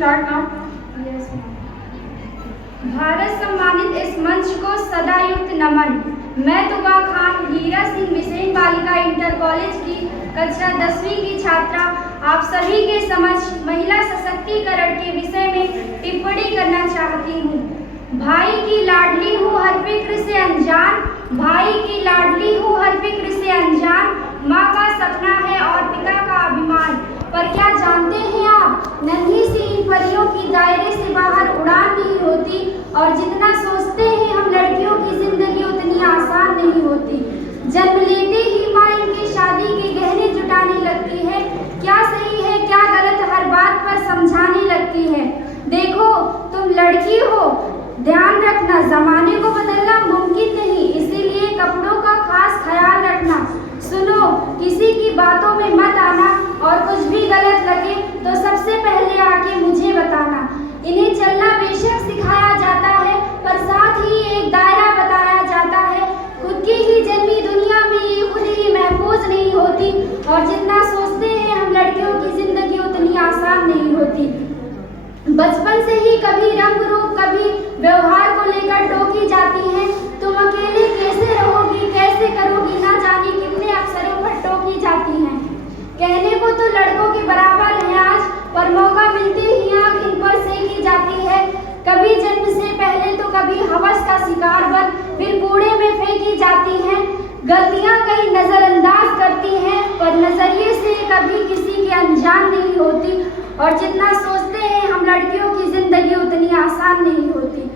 start now? Yes, ma'am. Bharat सम्मानित इस मंच को सदायुक्त नमन। मैं तुबा खान हीरा सिंह मिसेन बालिका इंटर कॉलेज की कक्षा 10वीं की छात्रा आप सभी के समक्ष महिला सशक्तिकरण के विषय में टिप्पणी करना चाहती हूँ। भाई की लाडली हूँ हर फिक्र से अनजान, भाई की लाडली हूँ हर फिक्र से अनजान, माँ का सपना है और पिता का अभिमान। पर क्या जानते हैं आप, नन्ही सी इन परियों की दायरे से बाहर उड़ान नहीं होती, और जितना सोचते हैं हम लड़कियों की जिंदगी उतनी आसान नहीं होती। जन्म लेते ही माँ इनकी शादी के गहने जुटाने लगती है, क्या सही है क्या गलत हर बात पर समझाने लगती है। देखो तुम लड़की हो, ध्यान रखना जमाने को बदलना मुमकिन नहीं, इसीलिए कपड़ों का खास ख्याल रखना। सुनो किसी की बातों में मत आना, और कुछ भी गलत लगे तो सबसे पहले आके मुझे बताना। इन्हें चलना बेशक सिखाया जाता है, पर साथ ही एक दायरा बताया जाता है। खुद की ही जन्मी दुनिया में ये खुद ही महफूज नहीं होती, और जितना सोचते हैं हम लड़कियों की जिंदगी उतनी आसान नहीं होती। बचपन से ही कभी रंग रूप कभी व्यवहार को लेकर टोकी जाती हैं। तुम अकेले कैसे रहोगी कैसे करोगी, ना जाने कितने अवसरों पर टोकी जाती हैं। कहने को तो लड़कों के बराबर हैं आज, पर मौका मिलते ही आंख इन पर सेकी जाती है। कभी जन्म से पहले तो कभी हवस का शिकार बन फिर कूड़े में फेंकी जाती हैं। गलतियां कई नजरअंदाज करती हैं, पर नजरिए से कभी किसी के अनजान नहीं होती, और जितना सोचते हैं हम लड़कियों की जिंदगी उतनी आसान नहीं होती।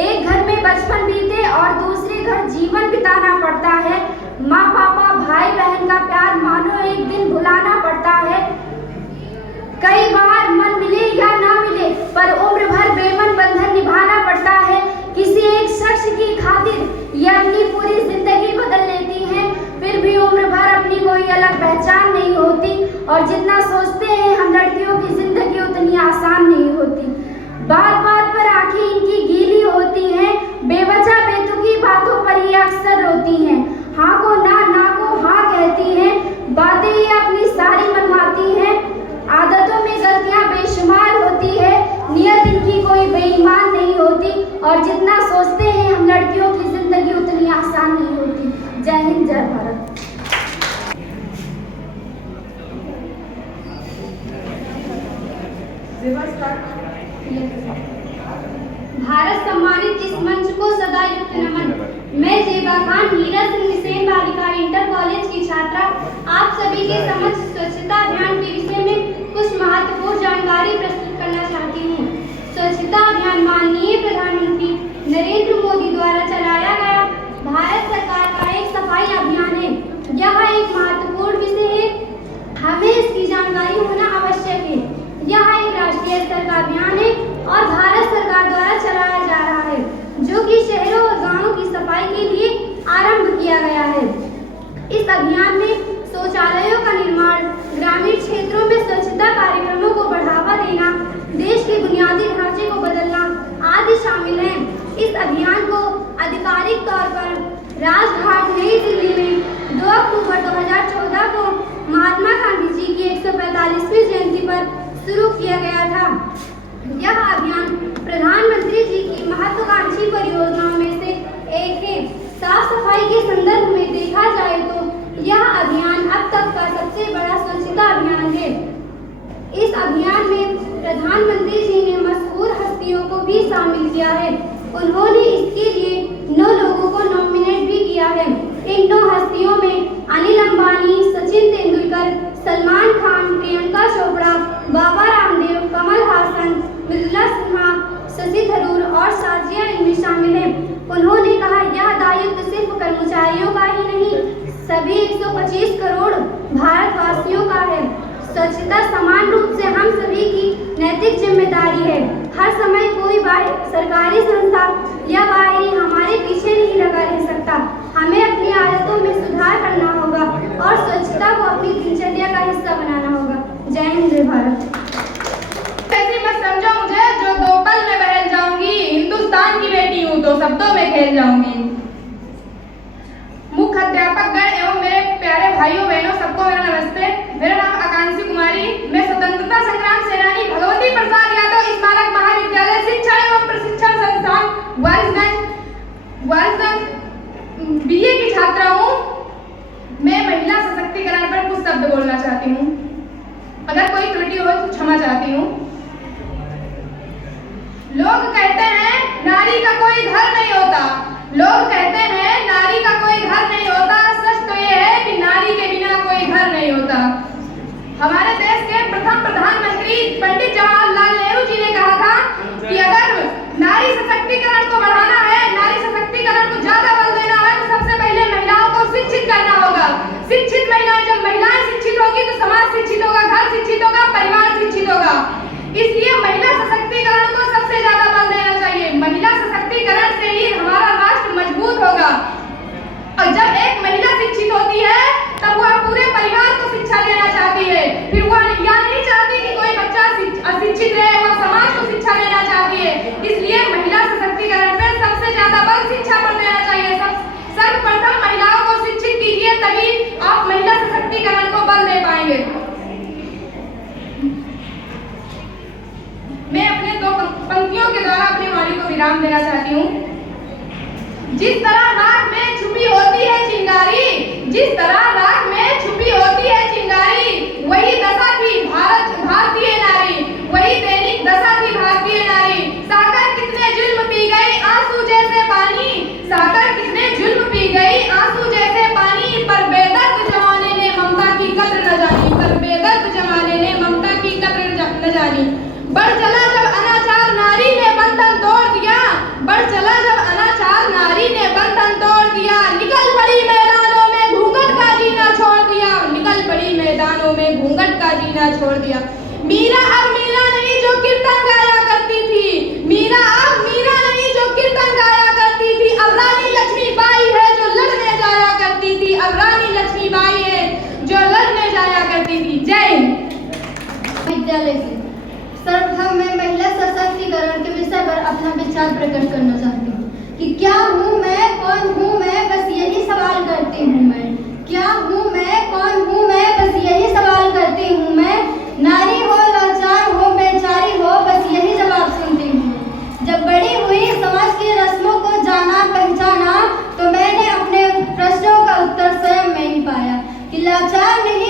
एक घर में बचपन बीते और दूसरे घर जीवन बिताना पड़ता है। माँ पापा भाई बहन का प्यार मानो एक दिन भुलाना पड़ता है। कई बार मन मिले या ना मिले, पर उम्र भर बेमन बंधन निभाना पड़ता है। किसी एक शख्स की खातिर ये अपनी पूरी जिंदगी बदल लेती हैं, फिर भी उम्र भर अपनी कोई अलग पहचान नहीं होती, और जितना सोचते हैं हम लड़कियों की जिंदगी उतनी आसान नहीं होती। बात बात पर आंखें इनकी गीली होती हैं, बेवजह बेतुकी बातों पर ये अक्सर रोती हैं। हाँ को ना, ना को हाँ कहती हैं, बातें ये अपनी सारी मनवाती हैं। आदतों में गलतियां बेशुमार होती है, नियत इनकी कोई बेईमान नहीं होती, और जितना सोचते हैं हम लड़कियों की जिंदगी उतनी आसान नहीं होती। जय हिंद जय भारत। भारत सम्मानित इस मंच को सदायुक्त नमन। मैं जेबा खान हीरा सिंह मिसेन बालिका इंटर कॉलेज की छात्रा आप सभी के समक्ष स्वच्छता अभियान के विषय में कुछ महत्वपूर्ण जानकारी प्रस्तुत करना चाहती हूँ। स्वच्छता अभियान माननीय प्रधानमंत्री नरेंद्र मोदी द्वारा चलाया गया भारत सरकार का एक सफाई अभियान है। यह एक महत्वपूर्ण विषय है, हमें इसकी जानकारी होना आवश्यक है। यह एक राष्ट्रीय स्तर का अभियान है और भारत सरकार द्वारा चलाया जा रहा है, जो कि शहरों और गांवों की सफाई के लिए आरंभ किया गया है। इस अभियान में शौचालयों का निर्माण, ग्रामीण क्षेत्रों में स्वच्छता कार्यक्रमों को बढ़ावा देना, देश के बुनियादी ढांचे को बदलना आदि शामिल हैं। इस अभियान को आधिकारिक तौर पर राजघाट नई दिल्ली में 2 अक्टूबर 2014 को महात्मा गांधी जी की 145वीं जयंती पर शुरू किया गया था। यह अभियान प्रधानमंत्री जी की महत्वाकांक्षी परियोजनाओं में से एक है। साफ सफाई के संदर्भ में देखा जाए तो यह अभियान अब तक का सबसे बड़ा स्वच्छता अभियान है। इस अभियान में प्रधानमंत्री जी ने मशहूर हस्तियों को भी शामिल किया है। उन्होंने इसके लिए 9 लोगों को नॉमिनेट भी किया है। इन 9 हस्तियों में अनिल अंबानी, सचिन तेंदुलकर, सलमान खान, प्रियंका चोपड़ा, बाबा रामदेव, कमल हासन, मृदुला सिन्हा, शशि थरूर और शाजिया इनमें शामिल हैं। उन्होंने कहा यह दायित्व सिर्फ कर्मचारियों का ही नहीं, सभी 125 करोड़ भारतवासियों का है। स्वच्छता समान रूप से हम सभी की नैतिक जिम्मेदारी है। हर समय कोई सरकारी संस्था या बाहरी हमारे पीछे नहीं लगा रह सकता। हमें अपनी आदतों में सुधार करना होगा और स्वच्छता को अपनी दिनचर्या का हिस्सा बनाना होगा। जय हिंद जय भारत। ऐसी मत समझो मुझे जो 2 पल में बहल जाऊंगी, हिंदुस्तान की बेटी हूँ तो शब्दों में खेल जाऊंगी। मुख्य अध्यापक गण एवं मेरे प्यारे भाइयों बहनों सबको मेरा नमस्ते। मेरा नाम आकांक्षी कुमारी। मैं स्वतंत्रता संग्राम सेनानी भगवती प्रसाद यादव लोग कहते हैं नारी का कोई घर नहीं होता, सच तो ये है कि नारी के बिना कोई घर नहीं होता। हमारे देश के प्रथम प्रधानमंत्री पंडित जवाहरलाल नेहरू जी ने कहा था कि अगर नारी सशक्तिकरण को बढ़ाना है, नारी सशक्तिकरण को ज्यादा बल देना है, तो सबसे पहले महिलाओं को शिक्षित करना होगा। शिक्षित महिलाएं, जब महिलाएं शिक्षित होगी तो समाज शिक्षित होगा, घर शिक्षित होगा, परिवार शिक्षित होगा। इसलिए महिला सशक्तिकरण को सबसे ज्यादा बल देना चाहिए। महिला सशक्तिकरण से ही हमारा राष्ट्र मजबूत होगा। और जब एक महिला शिक्षित होती है तब वह पूरे परिवार को शिक्षा देना चाहती है। फिर वह यह नहीं चाहती कि कोई बच्चा अशिक्षित रहे, वह समाज को शिक्षा देना चाहती है। इसलिए महिला सशक्तिकरण पे सबसे ज्यादा बल शिक्षा पर देना चाहिए। सर्वप्रथम महिलाओं को शिक्षित कीजिए, तभी आप महिला सशक्तिकरण को बल दे पाएंगे। मैं अपने दो पंक्तियों के द्वारा अपनी वाणी को विराम देना चाहती हूँ। जिस तरह राख में छुपी होती है चिंगारी, जिस तरह राख में छुपी होती है चिंगारी, वही दशा थी भारतीय नारी, वही दैनिक दशा थी भारतीय नारी। सहकर कितने जुल्म पी गई आंसू जैसे पानी, सहकर कितने जुल्म पी गई आंसू जैसे पानी, पर बेदर्द जमाने ने ममता की कद्र न जानी, पर बेदर्द जमाने ने ममता की कद्र न जानी। बढ़ चला जब अनाचार नारी ने बंधन तोड़ दिया, बढ़ चला जब अनाचार नारी ने बंधन तोड़ दिया, निकल पड़ी मैदानों में घूंघट का जीना छोड़ दिया, निकल पड़ी मैदानों में घूंघट का जीना छोड़ दिया। मीरा अब मीरा नहीं जो कीर्तन गाया करती थी, मीरा अब मीरा नहीं जो कीर्तन गाया करती थी, अब रानी लक्ष्मीबाई है जो लड़ने जाया करती थी, अब रानी लक्ष्मीबाई है जो लड़ने जाया करती थी। जय हिंद। विद्यालय से सर्वप्रथम मैं महिला सशक्तिकरण के विषय पर अपना विचार प्रकट करना चाहती हूँ कि क्या हूँ मैं, कौन हूँ मैं, बस यही सवाल करती हूँ मैं। क्या हूँ मैं, कौन हूँ मैं, बस यही सवाल करती हूँ मैं। नारी हो, लाचार हो, बेचारी हो, बस यही जवाब सुनती हूँ। जब बड़ी हुई समाज की रस्मों को जाना पहचाना, तो मैंने अपने प्रश्नों का उत्तर स्वयं में ही पाया कि लाचार नहीं